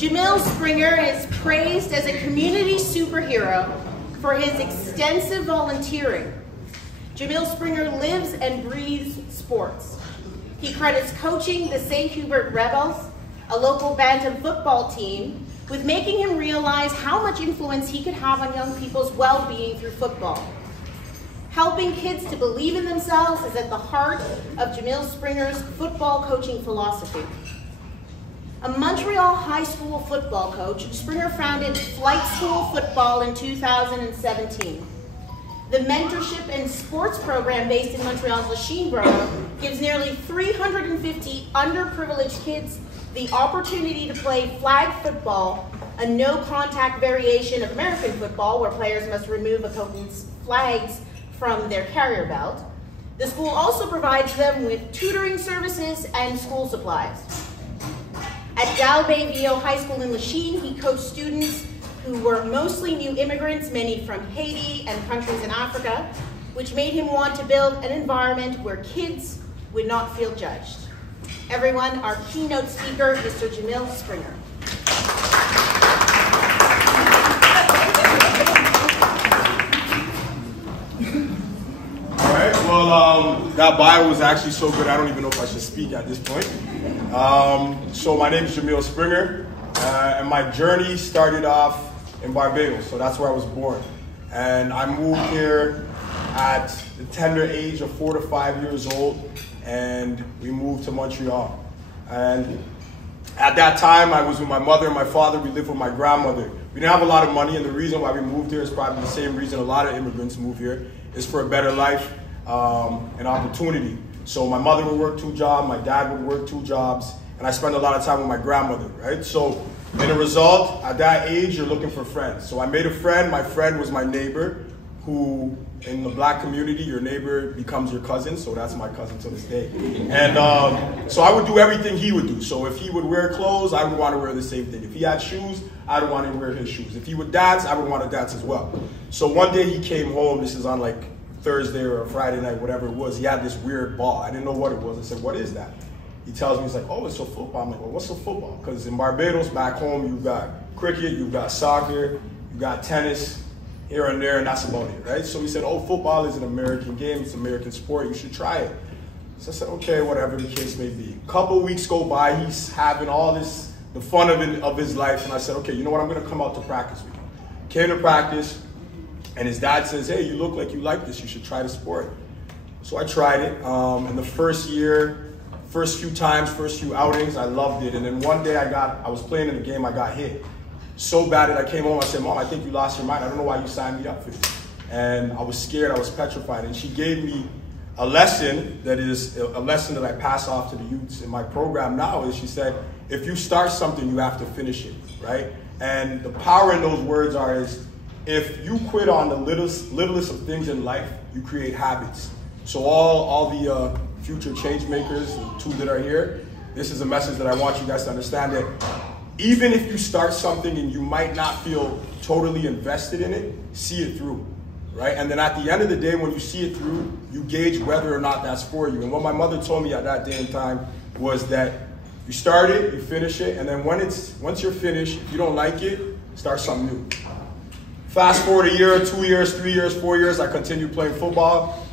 Jamil Springer is praised as a community superhero for his extensive volunteering. Jamil Springer lives and breathes sports. He credits coaching the St. Hubert Rebels, a local bantam football team, with making him realize how much influence he could have on young people's well-being through football. Helping kids to believe in themselves is at the heart of Jamil Springer's football coaching philosophy. A Montreal high school football coach, Springer founded Flight School Football in 2017. The mentorship and sports program based in Montreal's Lachine borough gives nearly 350 underprivileged kids the opportunity to play flag football, a no-contact variation of American football where players must remove opponents' flags from their carrier belt. The school also provides them with tutoring services and school supplies. At Dalbay-Vio High School in Lachine, he coached students who were mostly new immigrants, many from Haiti and countries in Africa, which made him want to build an environment where kids would not feel judged. Everyone, our keynote speaker, Mr. Jamil Springer. All right, well, that bio was actually so good, I don't even know if I should speak at this point. So my name is Jamil Springer, and my journey started off in Barbados, so that's where I was born. And I moved here at the tender age of 4 to 5 years old, and we moved to Montreal. And at that time, I was with my mother and my father. We lived with my grandmother. We didn't have a lot of money, and the reason why we moved here is probably the same reason a lot of immigrants move here, is for a better life and opportunity. So my mother would work 2 jobs, my dad would work 2 jobs, and I spent a lot of time with my grandmother, right? So in a result, at that age, you're looking for friends. So I made a friend. My friend was my neighbor, who in the black community, your neighbor becomes your cousin, so that's my cousin to this day. And so I would do everything he would do. So if he would wear clothes, I would want to wear the same thing. If he had shoes, I would want to wear his shoes. If he would dance, I would want to dance as well. So one day he came home, this is on like Thursday or a Friday night, whatever it was, he had this weird ball. I didn't know what it was. I said, what is that? He tells me, he's like, oh, it's a football. I'm like, well, what's a football? Because in Barbados, back home, you've got cricket, you've got soccer, you've got tennis, here and there, and that's about it, right? So he said, oh, football is an American game, it's an American sport, you should try it. So I said, okay, whatever the case may be. A couple of weeks go by, he's having all this, the fun of his life, and I said, okay, you know what, I'm gonna come out to practice with you. Came to practice, and his dad says, hey, you look like you like this, you should try the sport. So I tried it, and the first year, first few outings, I loved it, and then one day I was playing in a game, I got hit. So bad that I came home, I said, Mom, I think you lost your mind. I don't know why you signed me up for this. And I was scared, I was petrified. And she gave me a lesson that is a lesson that I pass off to the youths in my program now is she said, if you start something, you have to finish it, right? And the power in those words is, if you quit on the littlest of things in life, you create habits. So all the future change makers, the 2 that are here, this is a message that I want you guys to understand that even if you start something and you might not feel totally invested in it, see it through, right? And then at the end of the day, when you see it through, you gauge whether or not that's for you. And what my mother told me at that day and time was that you start it, you finish it, and then once you're finished, if you don't like it, start something new. Fast forward a year, 2 years, 3 years, 4 years, I continued playing football.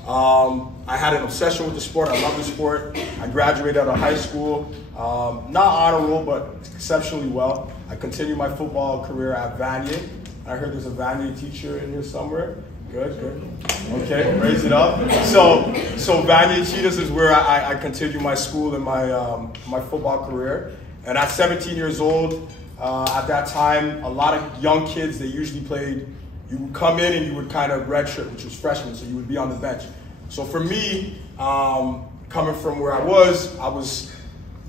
I had an obsession with the sport. I love the sport. I graduated out of high school, not honor roll, but exceptionally well. I continued my football career at Vanier. I heard there's a Vanier teacher in here somewhere. Good, good. Okay, raise it up. So Vanier Cheetahs is where I continued my school and my football career. And at 17 years old, at that time, a lot of young kids, they usually played, you would come in and you would kind of redshirt, which was freshman, so you would be on the bench. So for me, coming from where I was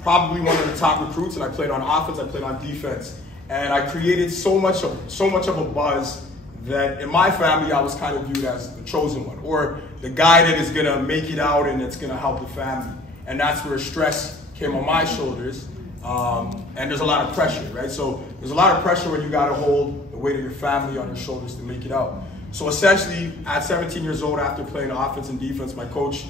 probably one of the top recruits, and I played on offense, I played on defense. And I created so much of a buzz that in my family, I was kind of viewed as the chosen one, or the guy that is gonna make it out and that's gonna help the family. And that's where stress came on my shoulders. And there's a lot of pressure, right? So there's a lot of pressure when you gotta hold the weight of your family on your shoulders to make it out. So essentially, at 17 years old, after playing offense and defense, my coach,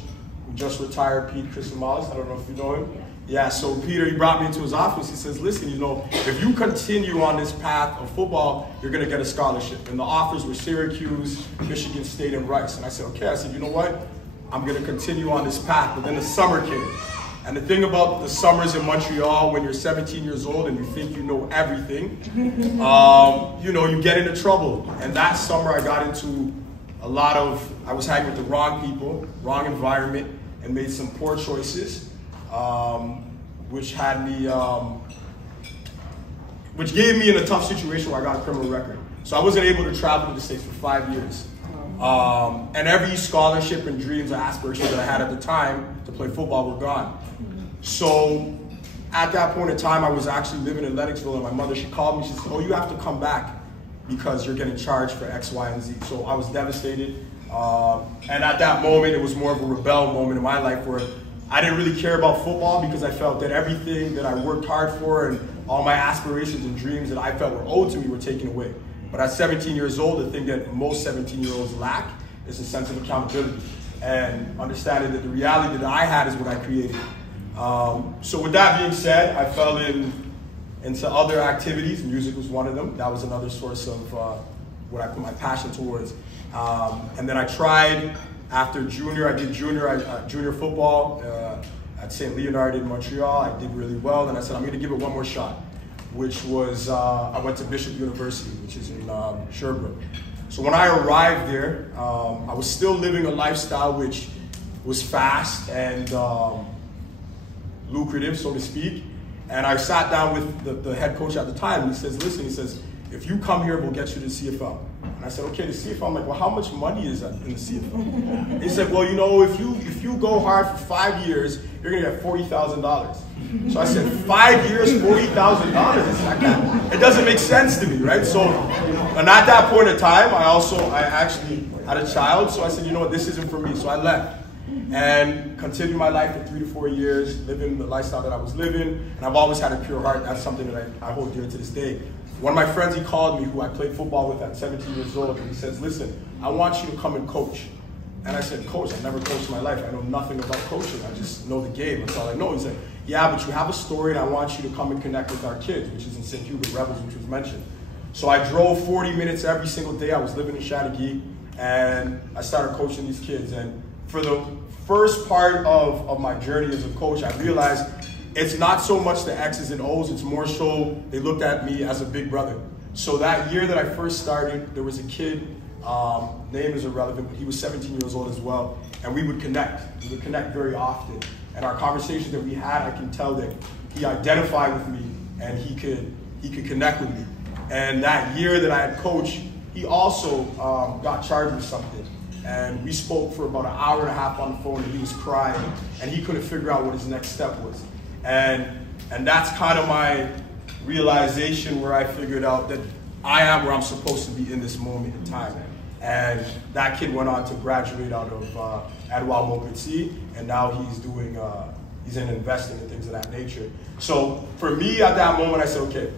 who just retired, Pete Chris Miles, I don't know if you know him, Yeah, so Peter, he brought me into his office. He says, listen, you know, if you continue on this path of football, you're going to get a scholarship. And the offers were Syracuse, Michigan State, and Rice. And I said, okay. I said, you know what? I'm going to continue on this path. But then the summer came. And the thing about the summers in Montreal, when you're 17 years old and you think you know everything, you know, you get into trouble. And that summer I got into I was hanging with the wrong people, wrong environment, and made some poor choices. Which had me, which gave me in a tough situation where I got a criminal record. So I wasn't able to travel to the States for 5 years. And every scholarship and dreams and aspirations that I had at the time to play football were gone. So at that point in time, I was actually living in Lennoxville, and my mother, she called me, she said, oh, you have to come back because you're getting charged for X, Y, and Z. So I was devastated. And at that moment, it was more of a rebel moment in my life where I didn't really care about football because I felt that everything that I worked hard for and all my aspirations and dreams that I felt were owed to me were taken away. But at 17 years old, the thing that most 17-year-olds lack is a sense of accountability and understanding that the reality that I had is what I created. So with that being said, I fell into other activities. Music was one of them. That was another source of what I put my passion towards. And then I tried. After junior, I did junior football at St. Leonard in Montreal. I did really well, and I said, I'm going to give it one more shot, which was, I went to Bishop University, which is in Sherbrooke. So when I arrived there, I was still living a lifestyle which was fast and lucrative, so to speak. And I sat down with the head coach at the time, and he says, listen, he says, if you come here, we'll get you to CFL. And I said, okay, the CFL. I'm like, well, how much money is that in the CFL? He said, well, you know, if you go hard for 5 years, you're gonna get $40,000. So I said, 5 years, $40,000? It doesn't make sense to me, right? So, and at that point in time, I actually had a child, so I said, you know what, this isn't for me. So I left and continued my life for 3 to 4 years, living the lifestyle that I was living. And I've always had a pure heart. That's something that I hold dear to this day. One of my friends, he called me, who I played football with at 17 years old, and he says, listen, I want you to come and coach. And I said, coach? I've never coached in my life. I know nothing about coaching. I just know the game. That's all I know. He said, yeah, but you have a story, and I want you to come and connect with our kids, which is in St. Hubert Rebels, which was mentioned. So I drove 40 minutes every single day. I was living in Chateauguay, and I started coaching these kids. And for the first part of my journey as a coach, I realized it's not so much the X's and O's, it's more so they looked at me as a big brother. So that year that I first started, there was a kid, name is irrelevant, but he was 17 years old as well, and we would connect. We would connect very often. And our conversations that we had, I can tell that he identified with me and he could connect with me. And that year that I had coached, he also got charged with something. And we spoke for about an hour and a half on the phone, and he was crying, and he couldn't figure out what his next step was. And that's kind of my realization where I figured out that I am where I'm supposed to be in this moment in time. And that kid went on to graduate out of Edouard Montpetit, and now he's doing, he's in investing and things of that nature. So for me at that moment, I said, okay,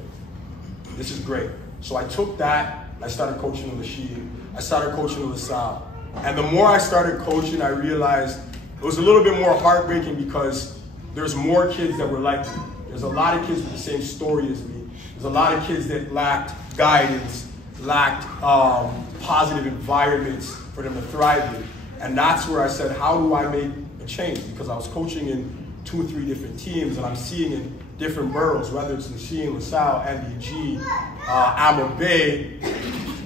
this is great. So I took that, I started coaching Lachine, I started coaching LaSalle. And the more I started coaching, I realized it was a little bit more heartbreaking because there's more kids that were like me. There's a lot of kids with the same story as me. There's a lot of kids that lacked guidance, lacked positive environments for them to thrive in. And that's where I said, how do I make a change? Because I was coaching in 2 or 3 different teams, and I'm seeing in different boroughs, whether it's Lachine, LaSalle, NDG, Amber Bay,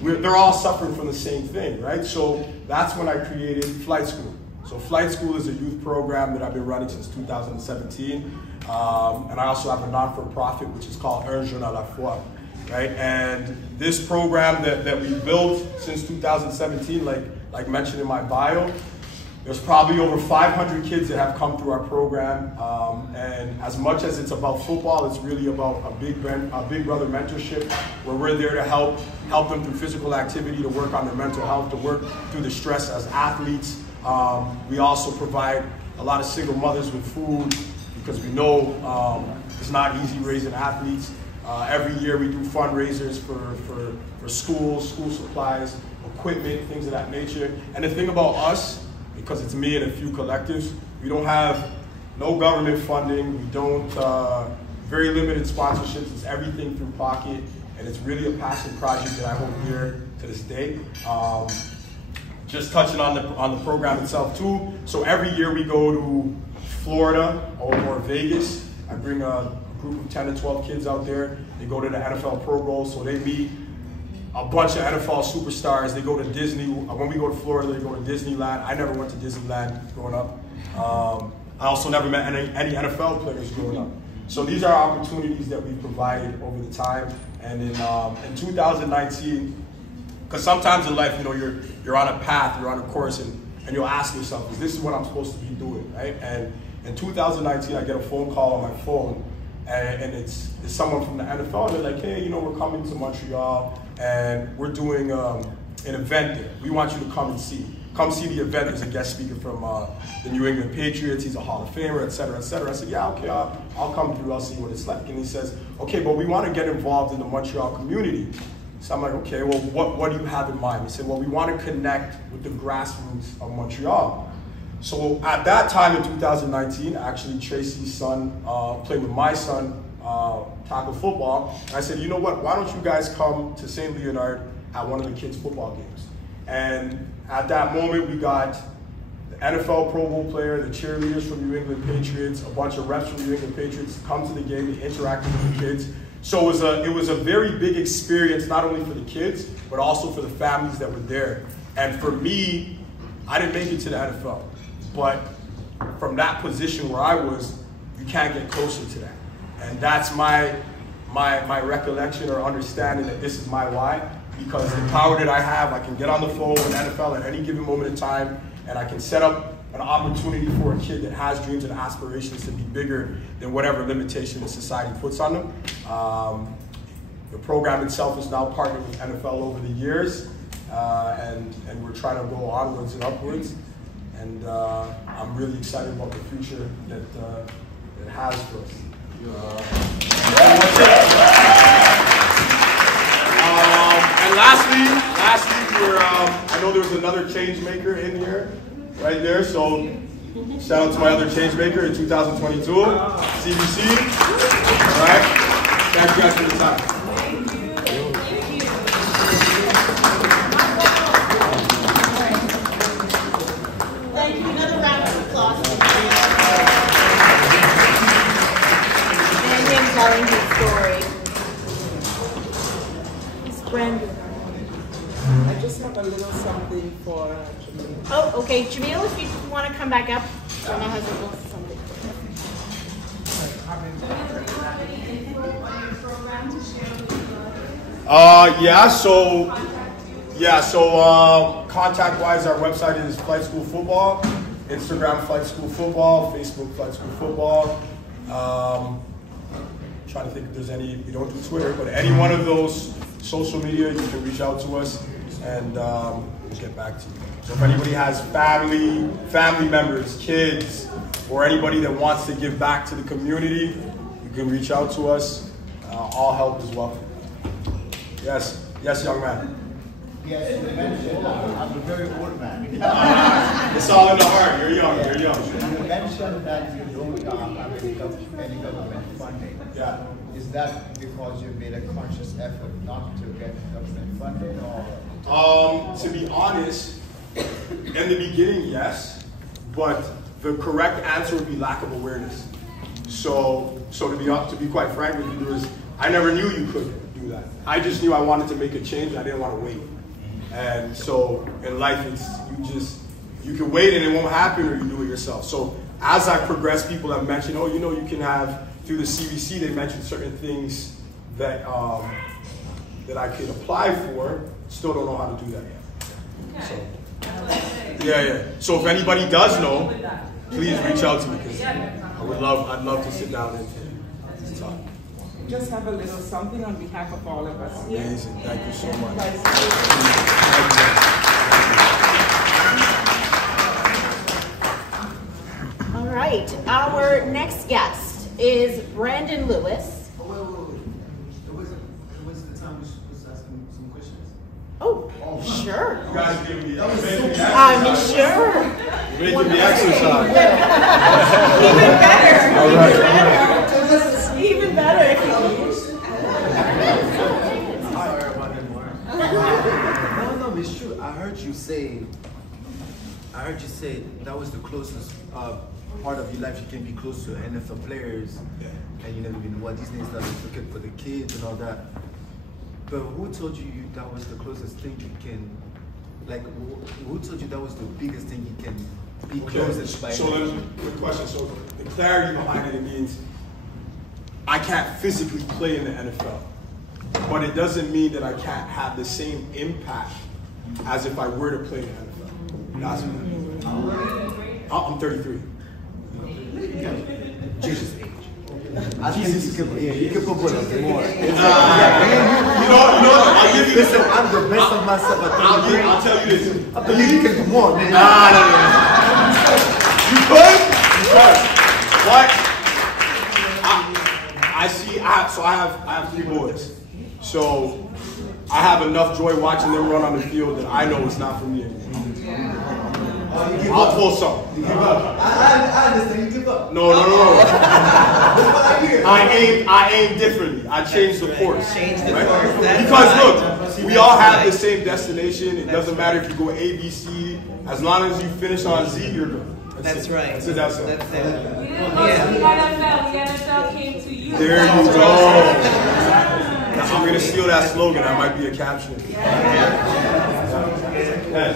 they're all suffering from the same thing, right? So that's when I created Flight School. So Flight School is a youth program that I've been running since 2017. And I also have a non-for-profit, which is called Un Jeune à la Fois, right? And this program that we built since 2017, like mentioned in my bio, there's probably over 500 kids that have come through our program. And as much as it's about football, it's really about a big brother mentorship, where we're there to help them through physical activity, to work on their mental health, to work through the stress as athletes. We also provide a lot of single mothers with food, because we know it's not easy raising athletes. Every year we do fundraisers for schools, school supplies, equipment, things of that nature. And the thing about us, because it's me and a few collectives, we don't have no government funding. We don't, very limited sponsorships. It's everything through pocket, and it's really a passion project that I hold dear to this day. Just touching on the program itself too. So every year we go to Florida or Vegas. I bring a group of 10 to 12 kids out there. They go to the NFL Pro Bowl, so they meet a bunch of NFL superstars. They go to Disney. When we go to Florida, they go to Disneyland. I never went to Disneyland growing up. I also never met any NFL players growing up. So these are opportunities that we've provided over the time. And in 2019, because sometimes in life, you know, you're on a path, you're on a course, and you'll ask yourself, is this what I'm supposed to be doing, right? And in 2019, I get a phone call on my phone, and it's someone from the NFL. They're like, hey, you know, we're coming to Montreal, and we're doing an event there. We want you to come and see. Come see the event. There's a guest speaker from the New England Patriots. He's a Hall of Famer, et cetera, et cetera. I said, yeah, okay, I'll come through. I'll see what it's like. And he says, okay, but we want to get involved in the Montreal community. So I'm like, okay, well, what do you have in mind? He said, well, we want to connect with the grassroots of Montreal. So at that time in 2019, actually Tracy's son played with my son, tackle football. And I said, you know what, why don't you guys come to St. Leonard at one of the kids' football games? And at that moment, we got the NFL Pro Bowl player, the cheerleaders from New England Patriots, a bunch of reps from New England Patriots come to the game, they interacted with the kids. So it was a very big experience, not only for the kids, but also for the families that were there. And for me, I didn't make it to the NFL, but from that position where I was, you can't get closer to that. And that's my recollection or understanding that this is my why, because the power that I have, I can get on the phone with NFL at any given moment in time, and I can set up an opportunity for a kid that has dreams and aspirations to be bigger than whatever limitation that society puts on them. The program itself is now partnered with NFL over the years, and we're trying to go onwards and upwards. And I'm really excited about the future that it has for us. And lastly, I know there's another change maker in here. Right there, so shout out to my other change maker in 2022, CBC. All right, thank you guys for the time. Thank you. Thank you. Another round of applause. And him telling his story. It's Brandon. I just have a little something for Jamil. Oh, okay. Jamil, if you want to come back up. Jamil has a little something. So contact-wise, our website is Flight School Football, Instagram Flight School Football, Facebook Flight School Football. Trying to think if there's any, we don't do Twitter, but any one of those social media, you can reach out to us, and we'll get back to you. So if anybody has family members, kids, or anybody that wants to give back to the community, you can reach out to us. All help is welcome. Yes, young man. Yes, you mentioned, I'm a very old man. It's all in the heart. You're young. You mentioned that you don't have any government funding. Yeah. Is that because you made a conscious effort not to get government funding, or? To be honest, in the beginning, yes, but the correct answer would be lack of awareness. So to be quite frank with you, I never knew you could do that. I just knew I wanted to make a change. I didn't want to wait. And so in life, you can wait and it won't happen, or you do it yourself. So as I progress, people have mentioned, oh, you know, you can have, through the CVC, they mentioned certain things that that I could apply for. Still don't know how to do that yet. So, yeah. So if anybody does know, please reach out to me, because I'd love to sit down and talk. Just have a little something on behalf of all of us. Amazing. Thank you so much. All right. Our next guest is Brandon Lewis. Wait. There was the time was asking some questions. Oh, sure. You guys are giving me I'm sure. You're making me exercise. Even better. All right. Even better. No, it's true. I heard you say that was the closest part of your life you can be close to NFL players, and you never even what these things that are looking for the kids and all that. But who told you that was the closest thing you can, like, who told you that was the biggest thing you can be closest by? So then, quick question. So the clarity behind it means I can't physically play in the NFL, but it doesn't mean that I can't have the same impact as if I were to play in the NFL. That's what it means. I'm 33. Jesus age. I think you can put more. You know, I'll give you this. Listen, I'm the best of myself at 33. I'll tell you this. I believe you can do more, man. No. You could? What? I have 3 boys. So I have enough joy watching them run on the field that I know it's not for me anymore. I'll pull some. You give up. I understand. You give up. No. I aim differently. I change the course. Right? Because look, we all have the same destination. It doesn't matter if you go A, B, C. As long as you finish on Z, you're good. That's right. That's it. That's it. We didn't go to the NFL. The NFL came to you. There you go. I'm going to steal that slogan. That might be a caption. Yes.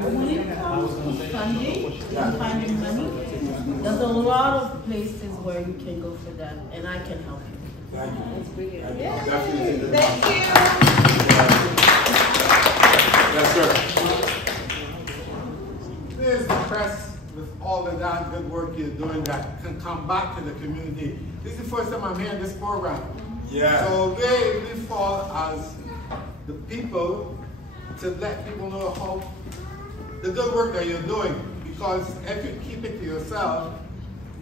When it comes to funding and finding money, there's a lot of places where you can go for that, and I can help you. Thank you. That's brilliant. I'll definitely take Thank you. Yes, sir. Please impressed with all the damn good work you're doing that can come back to the community. This is the first time I'm hearing this program. Yeah. So where we fall as the people to let people know how the good work that you're doing. Because if you keep it to yourself,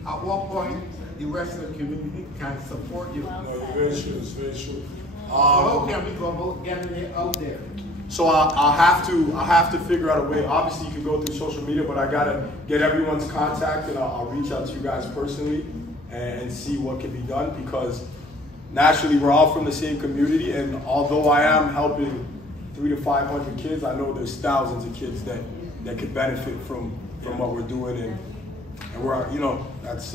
at one point the rest of the community can support you. No, you're very true. It's very true. How can we go about getting it out there? So I'll have to figure out a way. Obviously, you can go through social media, but I gotta get everyone's contact, and I'll reach out to you guys personally and see what can be done. Because naturally, we're all from the same community, and although I am helping 300 to 500 kids, I know there's thousands of kids that could benefit from what we're doing, and we're, you know, that's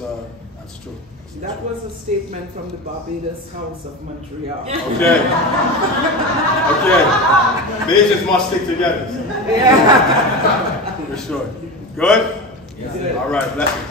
true. That was a statement from the Barbados House of Montreal. Okay. Okay. Nations must stick together. Yeah. For sure. Good? Yeah. All right. Bless you.